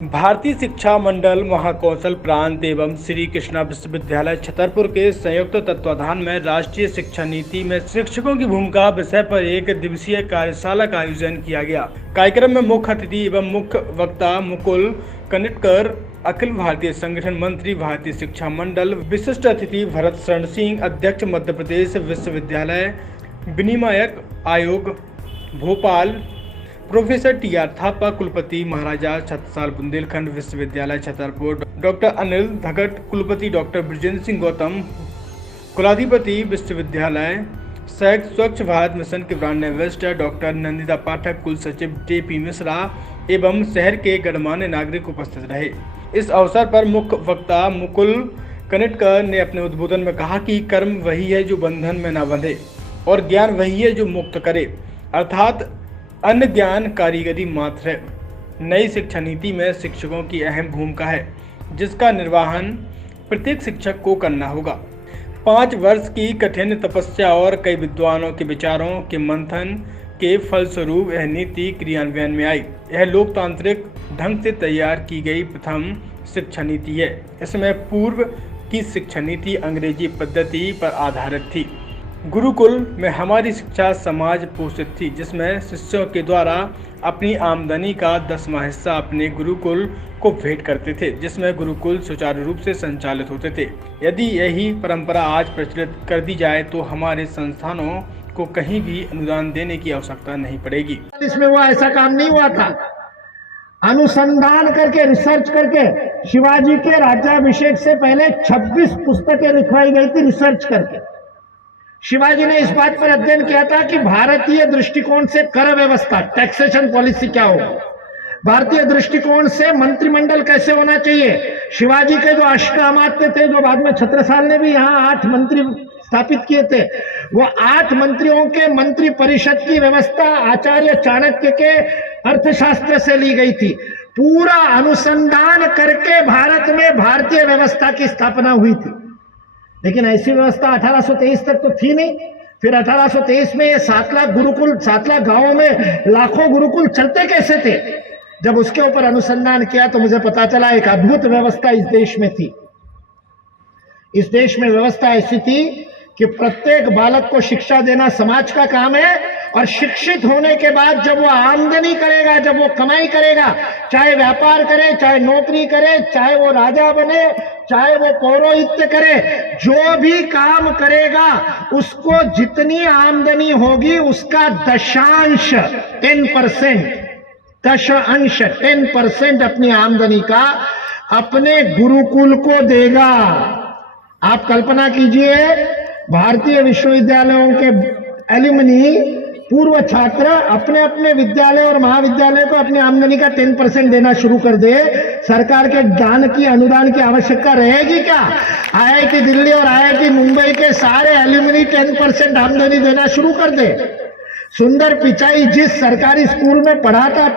भारतीय शिक्षा मंडल महाकौशल प्रांत एवं श्री कृष्णा विश्वविद्यालय छतरपुर के संयुक्त तत्वाधान में राष्ट्रीय शिक्षा नीति में शिक्षकों की भूमिका विषय पर एक दिवसीय कार्यशाला का आयोजन किया गया। कार्यक्रम में मुख्य अतिथि एवं मुख्य वक्ता मुकुल कनिटकर, अखिल भारतीय संगठन मंत्री, भारतीय शिक्षा मंडल, विशिष्ट अतिथि भरत शरण सिंह, अध्यक्ष मध्य प्रदेश विश्वविद्यालय विनियामक आयोग भोपाल, प्रोफेसर टी.आर. थापा, कुलपति महाराजा छत्रसाल बुंदेलखंड विश्वविद्यालय छतरपुर, डॉक्टर अनिल धगट, कुलपति डॉक्टर ब्रजेंद्र सिंह गौतम, कुलाधिपति विश्वविद्यालय, सैक स्वच्छ भारत मिशन के ब्रांड एम्बेसडर डॉक्टर नंदिता पाठक, कुल सचिव टी.पी. मिश्रा एवं शहर के गणमान्य नागरिक उपस्थित रहे। इस अवसर पर मुख्य वक्ता मुकुल कनिटकर ने अपने उद्बोधन में कहा कि कर्म वही है जो बंधन में न बंधे और ज्ञान वही है जो मुक्त करे, अर्थात अन्य ज्ञान कारीगरी मात्र है। नई शिक्षा नीति में शिक्षकों की अहम भूमिका है, जिसका निर्वहन प्रत्येक शिक्षक को करना होगा। 5 वर्ष की कठिन तपस्या और कई विद्वानों के विचारों के मंथन के फलस्वरूप यह नीति क्रियान्वयन में आई। यह लोकतांत्रिक ढंग से तैयार की गई प्रथम शिक्षा नीति है। इसमें पूर्व की शिक्षा नीति अंग्रेजी पद्धति पर आधारित थी। गुरुकुल में हमारी शिक्षा समाज पोषित थी, जिसमें शिष्यों के द्वारा अपनी आमदनी का 10वां हिस्सा अपने गुरुकुल को भेंट करते थे, जिसमें गुरुकुल सुचारू रूप से संचालित होते थे। यदि यही परंपरा आज प्रचलित कर दी जाए तो हमारे संस्थानों को कहीं भी अनुदान देने की आवश्यकता नहीं पड़ेगी। इसमें वो ऐसा काम नहीं हुआ था। अनुसंधान करके, रिसर्च करके शिवाजी के राज्याभिषेक से पहले 26 पुस्तकें लिखवाई गई थी रिसर्च करके। शिवाजी ने इस बात पर अध्ययन किया था कि भारतीय दृष्टिकोण से कर व्यवस्था, टैक्सेशन पॉलिसी क्या होगी, भारतीय दृष्टिकोण से मंत्रिमंडल कैसे होना चाहिए। शिवाजी के जो अष्टअमात्य थे, जो बाद में छत्रसाल ने भी यहाँ 8 मंत्री स्थापित किए थे, वो 8 मंत्रियों के मंत्री परिषद की व्यवस्था आचार्य चाणक्य के अर्थशास्त्र से ली गई थी। पूरा अनुसंधान करके भारत में भारतीय व्यवस्था की स्थापना हुई थी। लेकिन ऐसी व्यवस्था 1823 तक तो थी नहीं। फिर 1823 में ये 7 लाख गुरुकुल, 7 लाख गांवों में लाखों गुरुकुल चलते कैसे थे? जब उसके ऊपर अनुसंधान किया तो मुझे पता चला एक अद्भुत व्यवस्था इस देश में थी। इस देश में व्यवस्था ऐसी थी कि प्रत्येक बालक को शिक्षा देना समाज का काम है, और शिक्षित होने के बाद जब वो आमदनी करेगा, जब वो कमाई करेगा, चाहे व्यापार करे, चाहे नौकरी करे, चाहे वो राजा बने, चाहे वो पौरोहित्य करे, जो भी काम करेगा उसको जितनी आमदनी होगी उसका दशांश 10%, दशांश 10% अपनी आमदनी का अपने गुरुकुल को देगा। आप कल्पना कीजिए, भारतीय विश्वविद्यालयों के एल्युमनी, पूर्व छात्र अपने अपने विद्यालय और महाविद्यालय को अपनी आमदनी का 10% देना शुरू कर दे, सरकार के दान की, अनुदान की आवश्यकता रहेगी क्या? आईआईटी दिल्ली और आईआईटी मुंबई के सारे एल्युमनी 10% आमदनी देना शुरू कर दे। सुंदर पिचाई जिस सरकारी स्कूल में पढ़ाता,